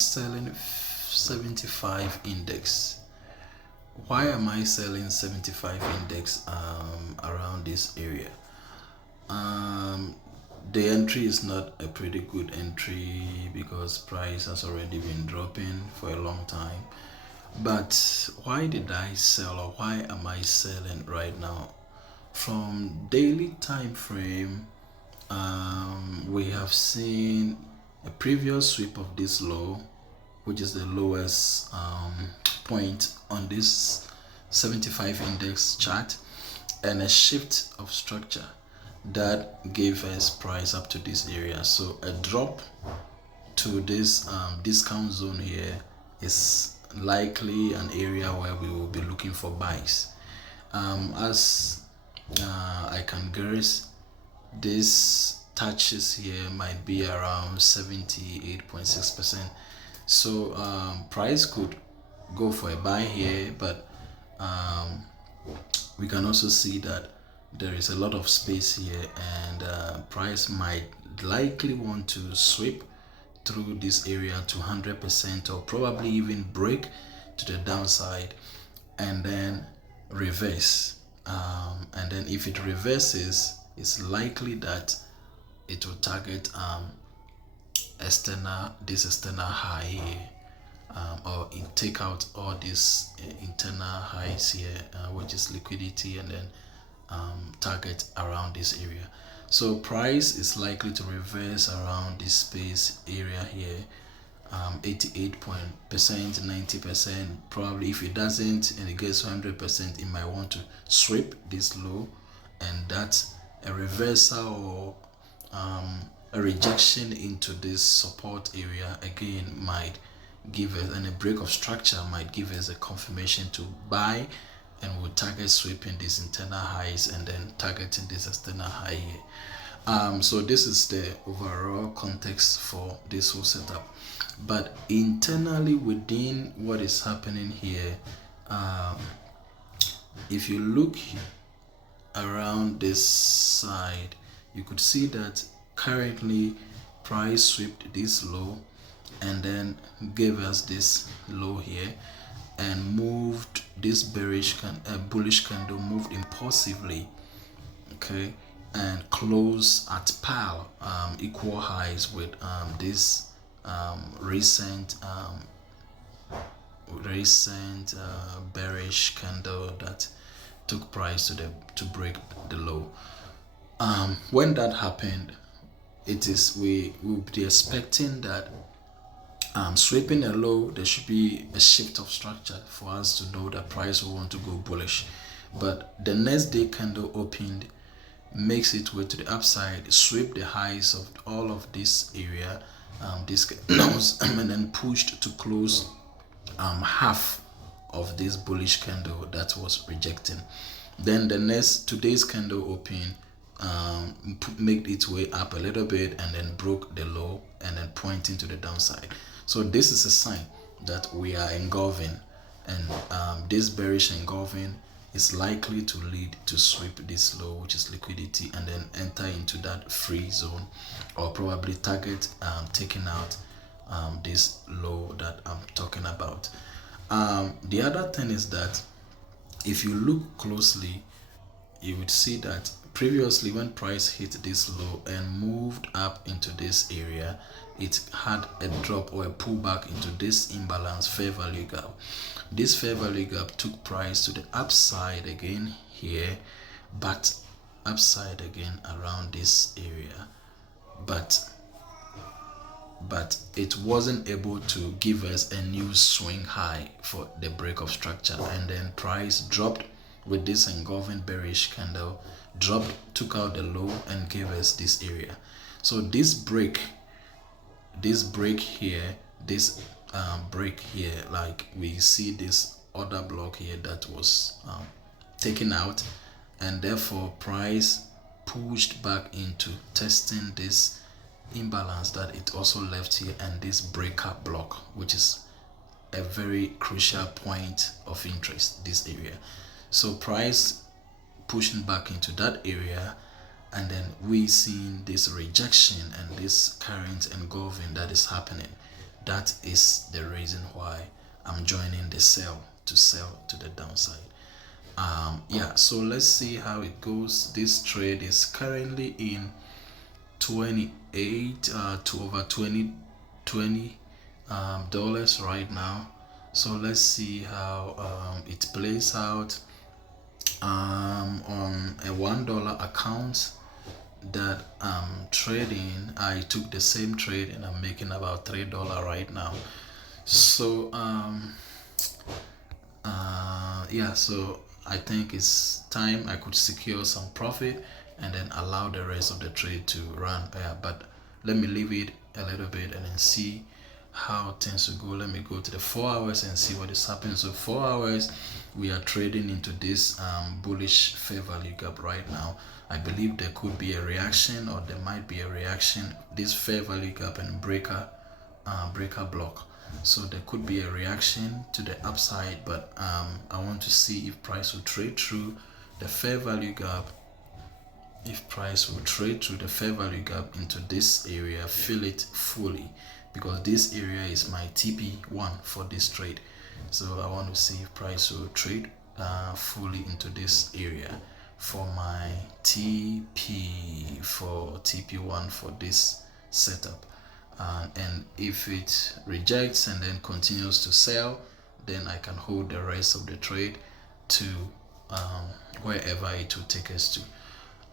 Selling 75 index. Why am I selling 75 index around this area? um the entry is not a pretty good entry because price has already been dropping for a long time. But why did I sell, or why am I selling right now? From daily time frame, we have seen a previous sweep of this low, which is the lowest point on this 75 index chart, and a shift of structure that gave us price up to this area. So a drop to this discount zone here is likely an area where we will be looking for buys. As I can guess, this touches here might be around 78.6%. So price could go for a buy here, but um, we can also see that there is a lot of space here, and price might likely want to sweep through this area to 100%, or probably even break to the downside and then reverse. And then if it reverses, it's likely that it will target this external high here, or take out all these internal highs here, which is liquidity, and then target around this area. So price is likely to reverse around this space area here, 88% 90%. Probably if it doesn't and it gets 100%, it might want to sweep this low, and that's a reversal, or a rejection into this support area again might give us, and a break of structure might give us a confirmation to buy, and we'll target sweeping these internal highs and then targeting this external high here. So this is the overall context for this whole setup. But internally within what is happening here, if you look around this side, you could see that currently price swept this low and then gave us this low here, and moved this bullish candle, moved impulsively, okay, and close at par, equal highs with this recent bearish candle that took price to break the low. When that happened, we will be expecting that sweeping a low, there should be a shift of structure for us to know that price will want to go bullish. But the next day candle opened, makes its way to the upside, sweep the highs of all of this area, this candles, and then pushed to close half of this bullish candle that was rejecting. Then the next today's candle open, made its way up a little bit and then broke the low and then pointing to the downside. So this is a sign that we are engulfing, and this bearish engulfing is likely to lead to sweep this low, which is liquidity, and then enter into that free zone, or probably target taking out this low that I'm talking about. The other thing is that if you look closely, you would see that previously when price hit this low and moved up into this area, it had a drop or a pullback into this imbalance fair value gap. This fair value gap took price to the upside again here, but upside again around this area, but it wasn't able to give us a new swing high for the break of structure, and then price dropped with this engulfing bearish candle, dropped, took out the low, and gave us this area. So this break here, this break here, like we see this other block here that was taken out, and therefore price pushed back into testing this imbalance that it also left here, and this breakup block, which is a very crucial point of interest, this area. So price pushing back into that area, and then we seeing this rejection and this current engulfing that is happening. That is the reason why I'm joining the sell to the downside. Yeah, so let's see how it goes. This trade is currently in 28 to over 20 dollars right now. So let's see how it plays out. On a $1 account that I'm trading, I took the same trade and I'm making about $3 right now. So yeah, so I think it's time I could secure some profit and then allow the rest of the trade to run. But let me leave it a little bit and then see how things will go. Let me go to the 4 hours and see what is happening. So 4 hours, we are trading into this bullish fair value gap right now. I believe there could be a reaction, or there might be a reaction, this fair value gap and breaker block. So there could be a reaction to the upside, but I want to see if price will trade through the fair value gap. If price will trade through the fair value gap into this area, fill it fully, because this area is my TP1 for this trade. So I want to see if price will trade fully into this area for my TP1 for this setup. And if it rejects and then continues to sell, then I can hold the rest of the trade to wherever it will take us to.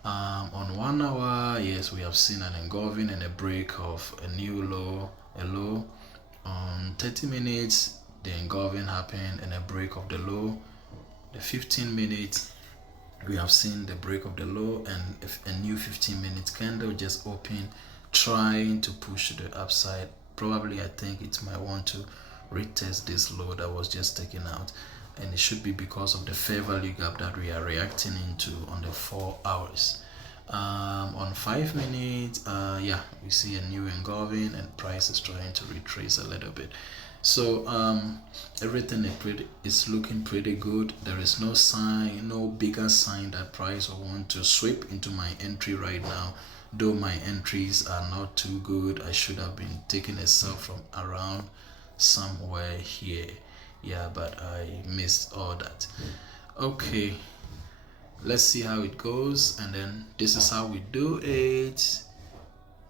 On 1 hour, yes, we have seen an engulfing and a break of a new low, a low. On 30 minutes, the engulfing happened and a break of the low. The 15 minutes, we have seen the break of the low and a new 15-minute candle just opened, trying to push to the upside. Probably I think it might want to retest this low that was just taken out, and it should be because of the fair value gap that we are reacting into on the 4 hours. On 5 minutes, yeah, we see a new engulfing and price is trying to retrace a little bit. So everything is looking pretty good. There is no sign, no bigger sign that price will want to sweep into my entry right now. Though my entries are not too good, I should have been taking a sell from around somewhere here. Yeah, but I missed all that. Okay, let's see how it goes, and then this is how we do it.